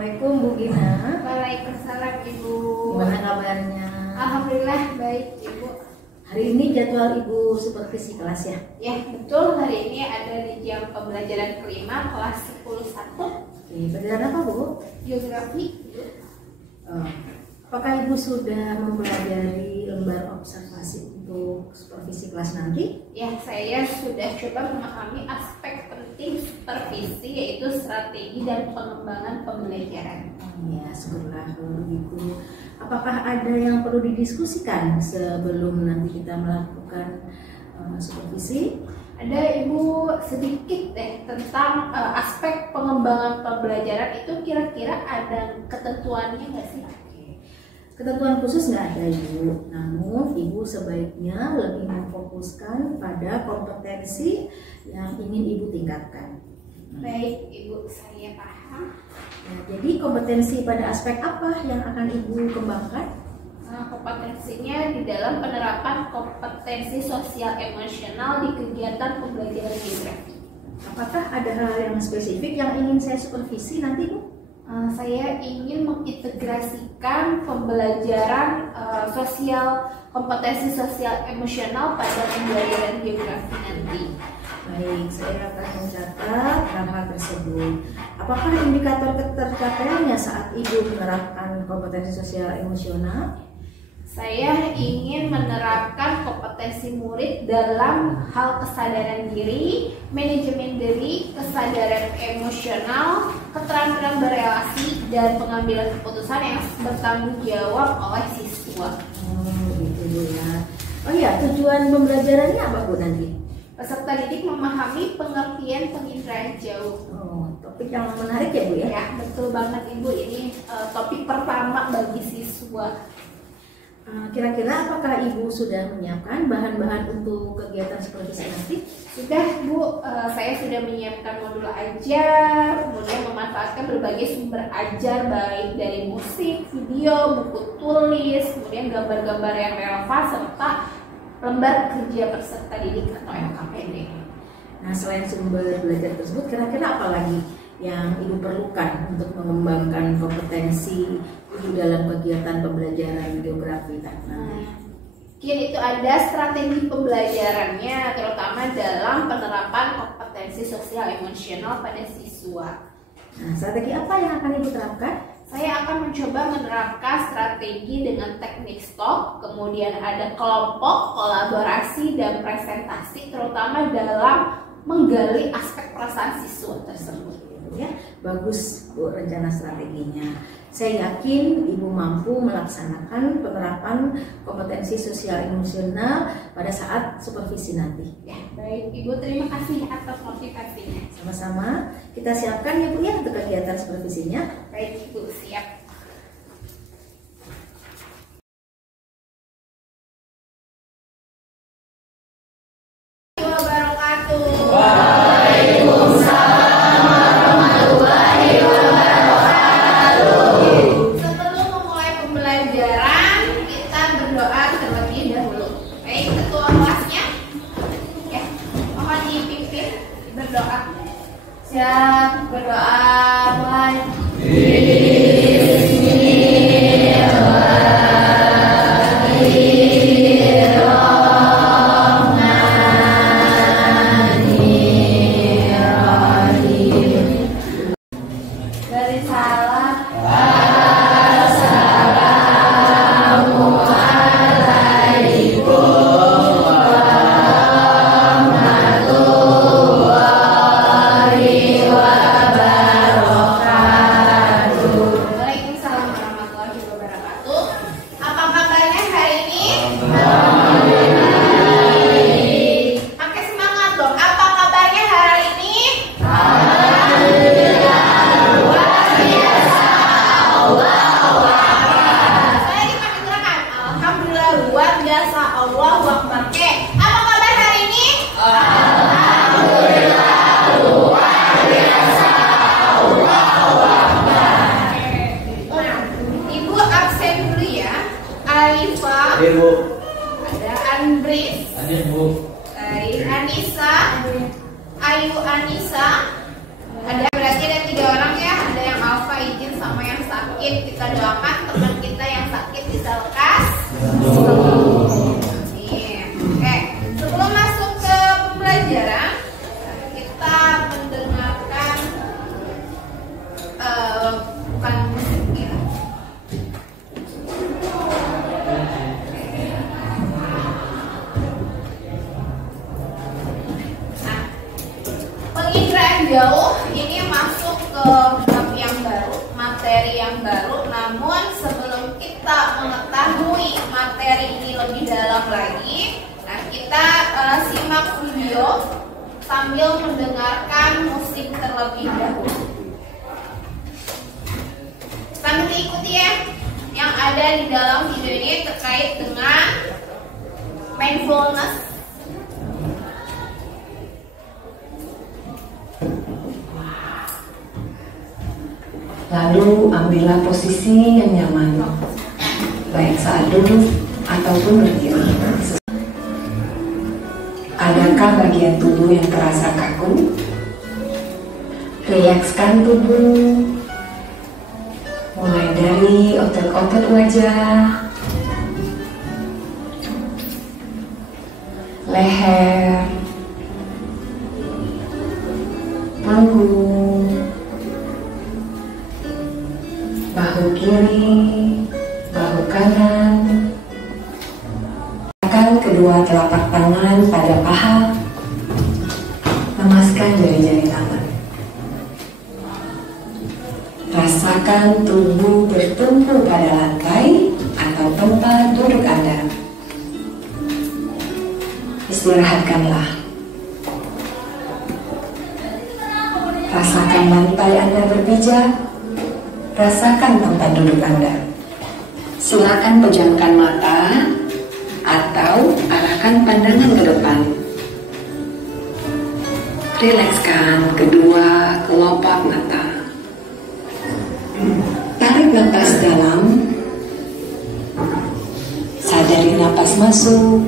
Assalamualaikum Bu Gina. Waalaikumsalam Ibu. Gimana kabarnya? Alhamdulillah baik Ibu. Hari ini jadwal Ibu supervisi kelas ya? Ya betul, hari ini ada di jam pembelajaran kelima kelas 10-1. Oke, pelajaran apa Bu? Geografi Ibu. Apakah Ibu sudah mempelajari lembar observasi untuk supervisi kelas nanti? Ya, saya sudah coba memahami aspek penting supervisi, yaitu strategi dan pengembangan pembelajaran. Ya, syukurlah kalau begitu. Apakah ada yang perlu didiskusikan sebelum nanti kita melakukan supervisi? Ada Ibu, sedikit deh tentang aspek pengembangan pembelajaran itu, kira-kira ada ketentuannya nggak sih? Ketentuan khusus nggak ada Ibu, namun Ibu sebaiknya lebih memfokuskan pada kompetensi yang ingin Ibu tingkatkan. Baik Ibu, saya paham. Ya, jadi kompetensi pada aspek apa yang akan Ibu kembangkan? Kompetensinya di dalam penerapan kompetensi sosial emosional di kegiatan pembelajaran geografi. Apakah ada hal yang spesifik yang ingin saya supervisi nanti Bu? Saya ingin mengintegrasikan pembelajaran kompetensi sosial emosional pada pembelajaran geografi nanti. Baik, saya akan mencatat hal-hal tersebut. Apakah indikator tercapaiannya saat Ibu menerapkan kompetensi sosial emosional? Saya ingin menerapkan kompetensi murid dalam hal kesadaran diri, manajemen diri, kesadaran emosional, keterampilan berelasi, dan pengambilan keputusan yang bertanggung jawab oleh siswa. Oh, gitu Bu ya. Oh ya, tujuan pembelajarannya apa Bu nanti? Peserta didik memahami pengertian penginderaan jauh. Oh, topik yang menarik ya Bu ya? Ya, betul banget Ibu. Ini topik pertama bagi siswa. Kira-kira apakah Ibu sudah menyiapkan bahan-bahan untuk kegiatan supervisi nanti? Sudah Bu, saya sudah menyiapkan modul ajar, kemudian memanfaatkan berbagai sumber ajar baik dari musik, video, buku tulis, kemudian gambar-gambar yang relevan serta lembar kerja peserta didik atau LKPD. Nah, selain sumber belajar tersebut, kira-kira apa lagi yang Ibu perlukan untuk mengembangkan kompetensi Ibu dalam kegiatan pembelajaran geografi? Mungkin itu ada strategi pembelajarannya, terutama dalam penerapan kompetensi sosial emosional pada siswa. Nah, strategi apa yang akan Ibu terapkan? Saya akan mencoba menerapkan strategi dengan teknik STOP, kemudian ada kelompok, kolaborasi, dan presentasi, terutama dalam menggali aspek perasaan siswa tersebut. Ya, bagus Bu rencana strateginya. Saya yakin Ibu mampu melaksanakan penerapan kompetensi sosial emosional pada saat supervisi nanti. Ya, baik Ibu, terima kasih atas motivasinya. Sama-sama, kita siapkan ya Bu ya untuk kegiatan supervisinya. Baik Ibu, siap. Siap, berdoa mulai. Dari salah. ke bab yang baru, materi yang baru. Namun sebelum kita mengetahui materi ini lebih dalam lagi, nah kita simak video sambil mendengarkan musik terlebih dahulu. Sambil diikuti ya yang ada di dalam video ini terkait dengan mindfulness. Lalu ambillah posisi yang nyaman, baik saat duduk ataupun berdiri. Adakah bagian tubuh yang terasa kaku? Rilekskan tubuh, mulai dari otot-otot wajah, leher, punggung, bahu kiri, bahu kanan. Letakkan kedua telapak tangan pada paha, lemaskan jari-jari tangan. Rasakan tubuh bertumpu pada lantai atau tempat duduk Anda. Istirahatkanlah. Rasakan lantai Anda berpijak. Rasakan tempat duduk Anda. Silakan pejamkan mata atau arahkan pandangan ke depan. Rilekskan kedua kelopak mata. Tarik napas dalam. Sadari napas masuk.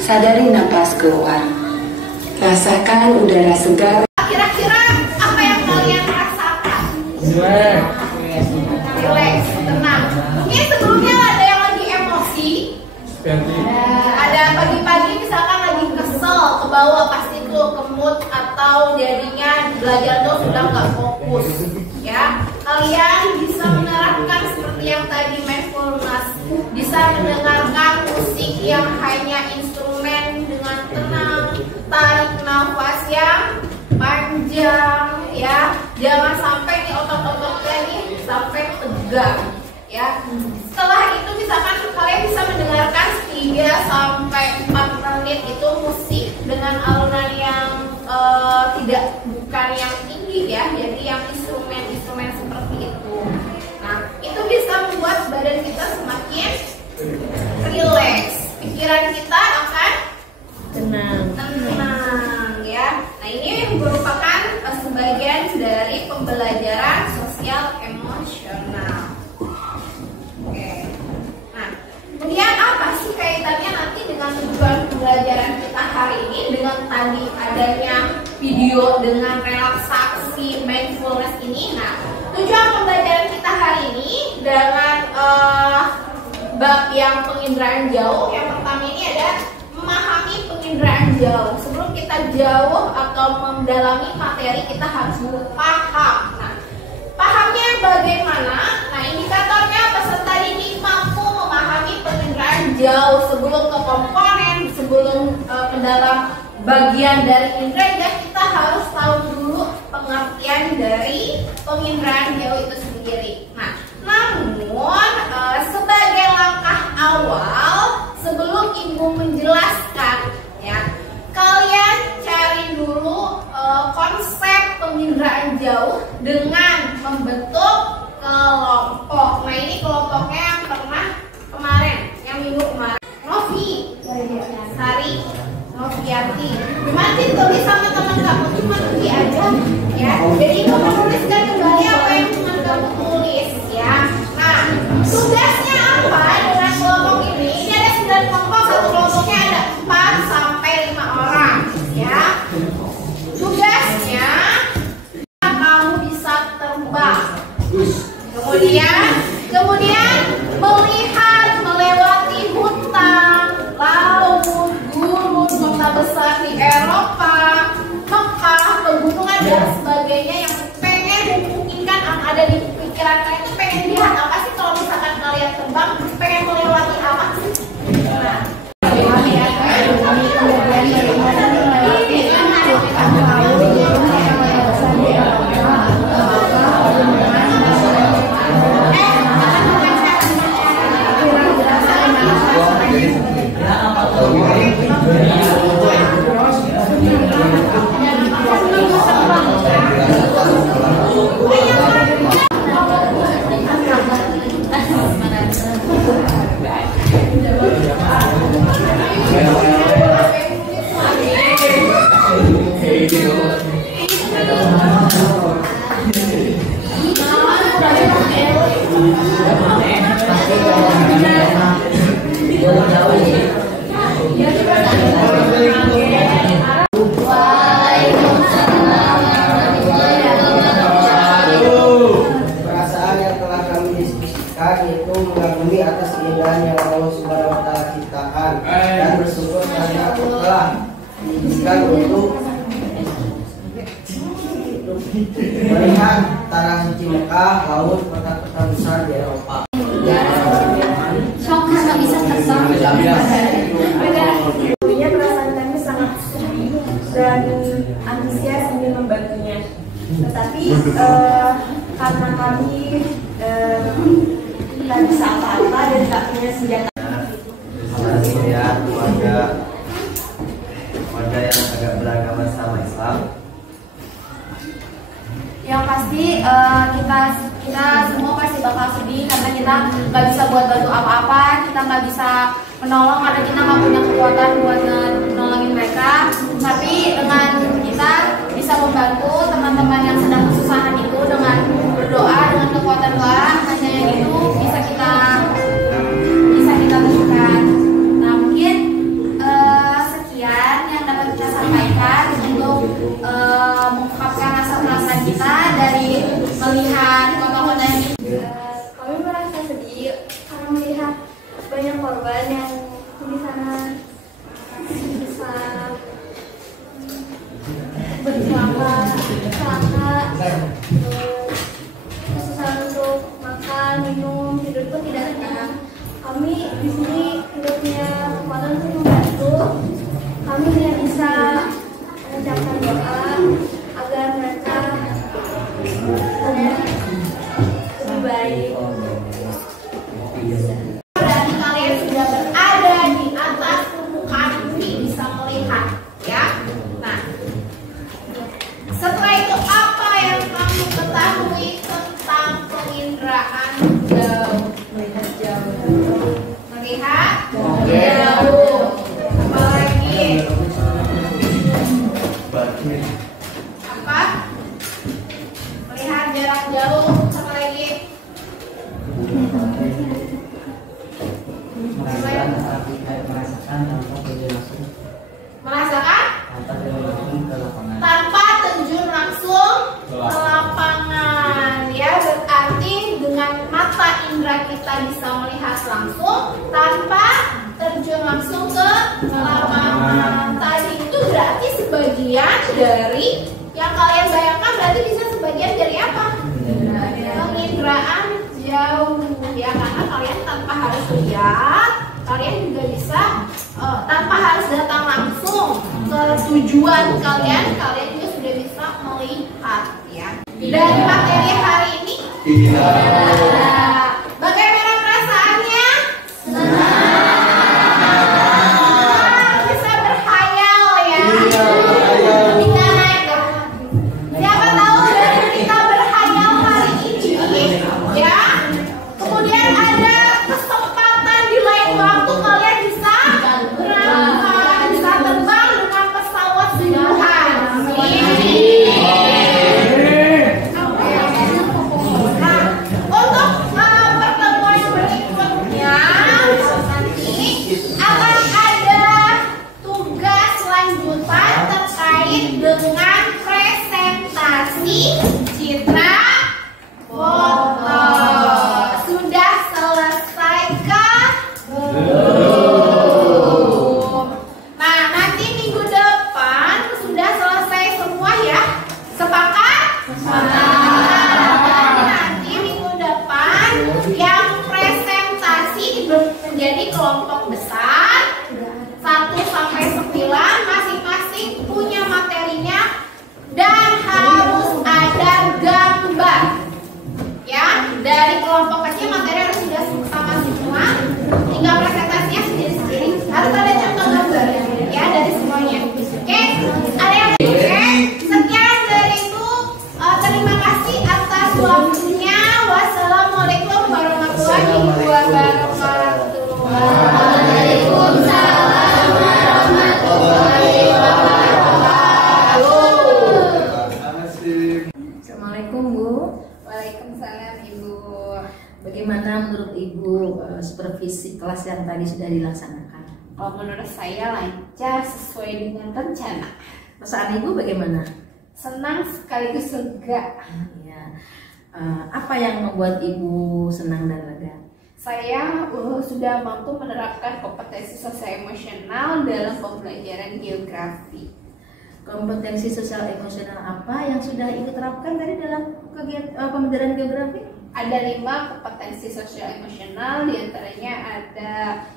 Sadari napas keluar. Rasakan udara segar. Kira-kira apa yang kalian rasakan? Relax, tenang. Mungkin sebelumnya ada yang lagi emosi. Ada pagi-pagi misalkan lagi kesel, ke bawah pasti tuh ke mood atau jadinya belajar tuh sudah nggak fokus. Ya, kalian bisa menerapkan seperti yang tadi mindfulness, bisa mendengarkan musik yang hanya instrumen dengan tenang, tarik nafas yang panjang, ya. Jangan sampai nih otot-ototnya nih sampai tegang, ya. Setelah itu misalkan kalian bisa mendengarkan 3 sampai 4 menit itu musik dengan alunan yang bukan yang tinggi ya, jadi yang instrumen seperti itu. Nah, itu bisa membuat badan kita semakin rileks, pikiran kita akan tenang ya. Nah, ini merupakan sebagian dari pembelajaran sosial emosional. Oke. Nah, kemudian apa sih kaitannya nanti dengan tujuan pembelajaran kita hari ini dengan tadi adanya video dengan relaksasi mindfulness ini? Nah, tujuan pembelajaran kita hari ini dengan bab yang penginderaan jauh. Yang pertama ini ada memahami penginderaan jauh. Sebelum kita jauh atau mendalami materi, kita harus dulu paham. Nah, pahamnya bagaimana? Nah, indikatornya peserta didik mampu memahami penginderaan jauh sebelum ke komponen, sebelum ke dalam bagian dari indera, ya kita harus tahu dulu pengertian dari penginderaan jauh itu sendiri. Nah, namun sebagai langkah awal sebelum ibu menjelaskan, ya kalian cari dulu konsep penginderaan jauh dengan membentuk kelompok. Nah, ini kelompoknya yang pernah kemarin, yang minggu kemarin. Novi, Sari, Noviati. Gimana sih tulis sama teman kamu? Cuma Novi aja, ya. Jadi ibu menuliskan kembali apa yang teman kamu tulis, ya. Nah, tugasnya apa dengan kelompok ini? Ini ada 9 kelompok, satu kelompoknya ada 4 sampai 5 orang, ya. Tugasnya kamu bisa terbang. Kemudian melihat melewati hutan, laut, gunung, kota besar di Eropa, Mekah, pegunungan dan Perasaan yang telah kami diskusikan yaitu mengagumi atas keindahan yang Allah Subhanahu wa Ta'ala ciptakan dan bersyukur karena aku telah diizinkan untuk melihat tanah suci Mekah, laut, kota-kota besar di Eropa. Tentunya perasaan kami sangat sedih dan antusias ingin membantunya. Tetapi karena kami tidak bisa apa-apa dan tak punya senjata. Melihat warga yang agak beragama sama Islam. Yang pasti kita semua pasti bakal sedih karena kita nggak bisa buat bantu apa-apa, kita nggak bisa menolong karena kita nggak punya kekuatan buat nolongin mereka. Tapi dengan kita bisa membantu teman-teman yang sedang kesusahan itu dengan berdoa, dengan kekuatan doa, hanya yang itu bisa kita lakukan. Nah mungkin sekian yang dapat kita sampaikan untuk mengungkapkan rasa perasaan kita dari melihat kota-kota ini. Kami merasa sedih karena melihat banyak korban yang di sana bisa bercelaka, kesusahan untuk makan, minum, tidur pun tidak tenang. Kami di sini tidak punya kekuatan untuk membantu. Kami hanya bisa mengucapkan doa agar mereka lebih baik. Berarti kalian sudah berada di atas permukaan bumi, bisa melihat, ya. Nah, setelah itu apa yang kamu ketahui tentang penginderaan jauh? Melihat jauh. Apa lagi? Apa? Melihat jarak jauh. Apa lagi? Merasakan tanpa terjun langsung ke lapangan, ya. Berarti dengan mata indera kita bisa melihat langsung tanpa terjun langsung ke lapangan. Tadi itu berarti sebagian dari yang kalian bayangkan, berarti bisa sebagian dari apa? Penginderaan jauh, ya, karena kalian tanpa harus lihat, kalian juga bisa tanpa harus datang langsung ke tujuan kalian juga sudah bisa melihat, ya. Dari materi hari ini, bagaimana perasaannya? Bisa berhayal, ya. Siapa tahu dari kita berhayal hari ini, ya. Kemudian ada kesempatan di lain waktu kalian bisa berangkat, bisa terbang dengan pesawat sungguhan. Nah, untuk pertemuan berikutnya nanti akan ada tugas lanjutan terkait dengan presentasi citra foto. Sudah selesaikah? Belum. Nah, nanti minggu depan sudah selesai semua, ya. Sepakat? Nanti minggu depan yang presentasi menjadi kelompok besar 1 sampai 9, masing-masing punya materinya dan harus ada gambar, ya. Dari kelompok kecil materi harus sudah sama semua, tinggal presentasinya sendiri-sendiri, harus ada contoh gambar, ya, dari semuanya. Oke, ada yang oke. Sekian dari itu, terima kasih atas waktunya. Wassalamualaikum warahmatullahi wabarakatuh. Waalaikumsalam Ibu. Bagaimana menurut Ibu supervisi kelas yang tadi sudah dilaksanakan? Kalau menurut saya lancar sesuai dengan rencana. Perasaan Ibu bagaimana? Senang sekaligus lega. Ya. Apa yang membuat Ibu senang dan lega? Saya sudah mampu menerapkan kompetensi sosial emosional dalam pembelajaran geografi. Kompetensi sosial emosional apa yang sudah Ibu terapkan tadi dalam kegiatan pembelajaran geografi? Ada 5 kompetensi sosial emosional, diantaranya ada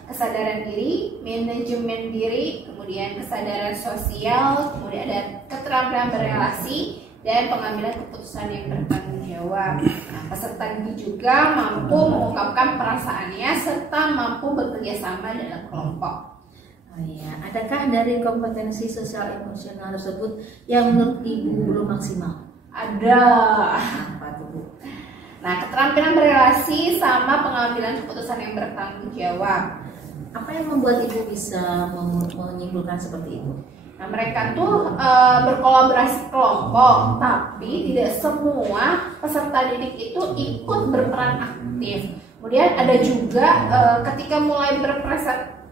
kesadaran diri, manajemen diri, kemudian kesadaran sosial, kemudian ada keterampilan berrelasi, dan pengambilan keputusan yang bertanggung jawab. Nah, peserta didik juga mampu mengungkapkan perasaannya serta mampu bekerja sama dalam kelompok. Oh iya, adakah dari kompetensi sosial emosional tersebut yang menurut Ibu belum maksimal? Ada. Apa tuh, Bu? Nah, keterampilan berrelasi sama pengambilan keputusan yang bertanggung jawab. Apa yang membuat Ibu bisa menyimpulkan seperti itu? Nah, mereka tuh berkolaborasi kelompok, tapi tidak semua peserta didik itu ikut berperan aktif. Kemudian ada juga ketika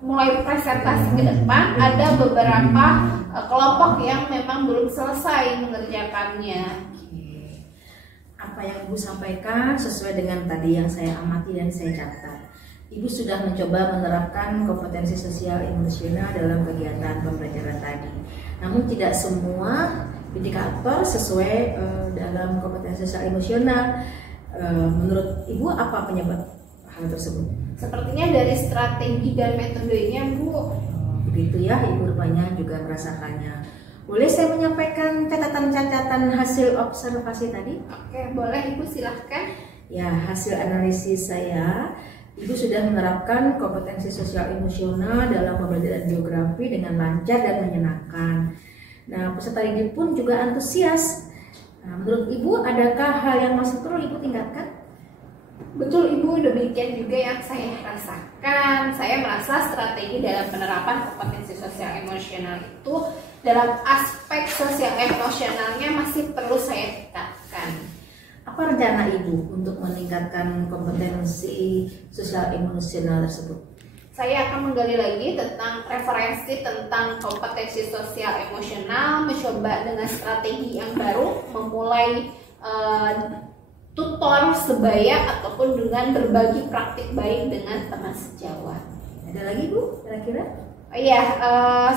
mulai presentasi ke depan, ada beberapa kelompok yang memang belum selesai mengerjakannya. Apa yang Ibu sampaikan sesuai dengan tadi yang saya amati dan saya catat. Ibu sudah mencoba menerapkan kompetensi sosial emosional dalam kegiatan pembelajaran tadi. Namun tidak semua indikator sesuai dalam kompetensi sosial emosional. Menurut Ibu apa penyebab hal tersebut? Sepertinya dari strategi dan metodenya, Bu. Begitu ya, Ibu rupanya juga merasakannya. Boleh saya menyampaikan catatan-catatan hasil observasi tadi? Oke, boleh Ibu, silahkan. Ya, hasil analisis saya, Ibu sudah menerapkan kompetensi sosial emosional dalam pembelajaran geografi dengan lancar dan menyenangkan. Nah, peserta didik pun juga antusias. Nah, menurut Ibu, adakah hal yang masih perlu Ibu tingkatkan? Betul Ibu, demikian juga yang saya rasakan. Saya merasa strategi dalam penerapan kompetensi sosial emosional itu dalam aspek sosial emosionalnya masih perlu saya tingkatkan. Apa rencana Ibu untuk meningkatkan kompetensi sosial emosional tersebut? Saya akan menggali lagi tentang referensi tentang kompetensi sosial emosional, mencoba dengan strategi yang baru, memulai tutor sebaya ataupun dengan berbagi praktik baik dengan teman sejawat. Ada lagi Bu, kira-kira? Oh iya,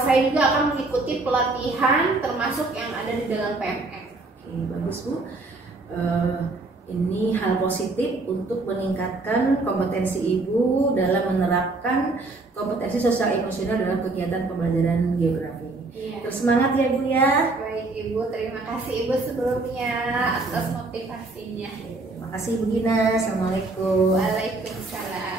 saya juga akan mengikuti pelatihan termasuk yang ada di dalam PMN. Oke, bagus Bu. Ini hal positif untuk meningkatkan kompetensi Ibu dalam menerapkan kompetensi sosial emosional dalam kegiatan pembelajaran geografi. Iya. Terus semangat ya Bu ya. Baik Ibu, terima kasih Ibu sebelumnya atas motivasinya. Terima kasih Bu Gina. Assalamualaikum. Waalaikumsalam.